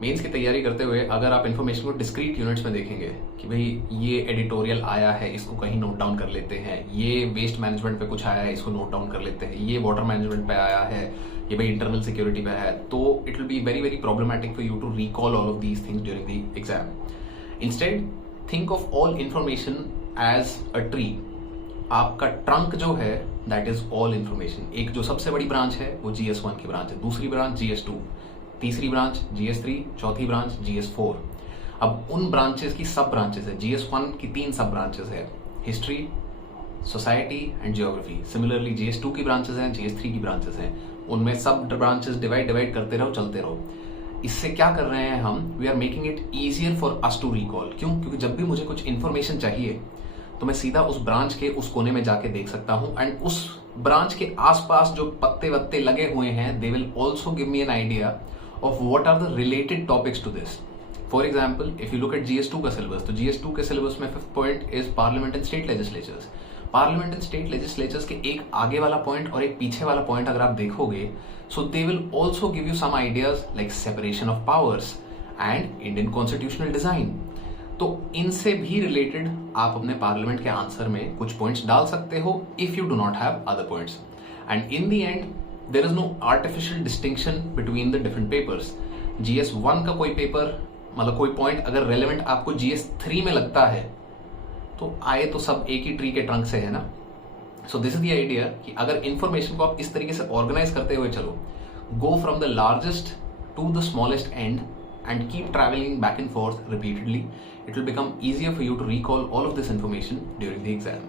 Mains की तैयारी करते हुए अगर आप इन्फॉर्मेशन को डिस्क्रीट यूनिट्स में देखेंगे कि भाई ये एडिटोरियल आया है, इसको कहीं नोट डाउन कर लेते हैं, ये वेस्ट मैनेजमेंट पे कुछ आया है, इसको नोट डाउन कर लेते हैं, ये वाटर मैनेजमेंट पे आया है, ये भाई इंटरनल सिक्योरिटी पे है, तो it will be very very problematic for you to recall all of these things during the exam. Instead think of all information as a tree. आपका ट्रंक जो है दैट इज ऑल इंफॉर्मेशन. एक जो सबसे बड़ी ब्रांच है वो GS1 की ब्रांच है, दूसरी ब्रांच GS2, तीसरी ब्रांच GS3, चौथी ब्रांच GS4. अब उन ब्रांचेस की सब ब्रांचेस है. GS1 की 3 सब ब्रांचेस है, history, society and geography. Similarly GS2 की ब्रांचेस हैं, GS3 की ब्रांचेस हैं. उनमें सब ब्रांचेस डिवाइड करते रहो, चलते रहो. इससे क्या कर रहे हैं हम, we are making it easier for us to recall. क्यों? क्योंकि जब भी मुझे कुछ इन्फॉर्मेशन चाहिए तो मैं सीधा उस ब्रांच के उस कोने में जाके देख सकता हूं, एंड उस ब्रांच के आसपास जो पत्ते वत्ते लगे हुए हैं they will also give me an idea of what are the related topics to this. For example, if you look at GS2 का syllabus, तो GS2 के syllabus में 5th point is Parliament and State Legislatures. Parliament and State Legislatures के एक आगे वाला point और एक पीछे वाला point अगर आप देखोगे, so they will also give you some ideas like separation of powers and Indian constitutional design. तो इनसे भी related आप अपने पार्लियामेंट के आंसर में कुछ points डाल सकते हो if you do not have other points. And in the end, there is no artificial distinction between the different papers. GS1 का कोई पेपर मतलब कोई पॉइंट अगर रेलेवेंट आपको GS3 में लगता है तो आए तो सब एक ही ट्री के ट्रंक से है ना. So this is the idea कि अगर इंफॉर्मेशन को आप इस तरीके से ऑर्गेनाइज करते हुए चलो, go from the largest to the smallest and and keep traveling back and forth repeatedly, it will become easier for you to recall all of this information during the exam.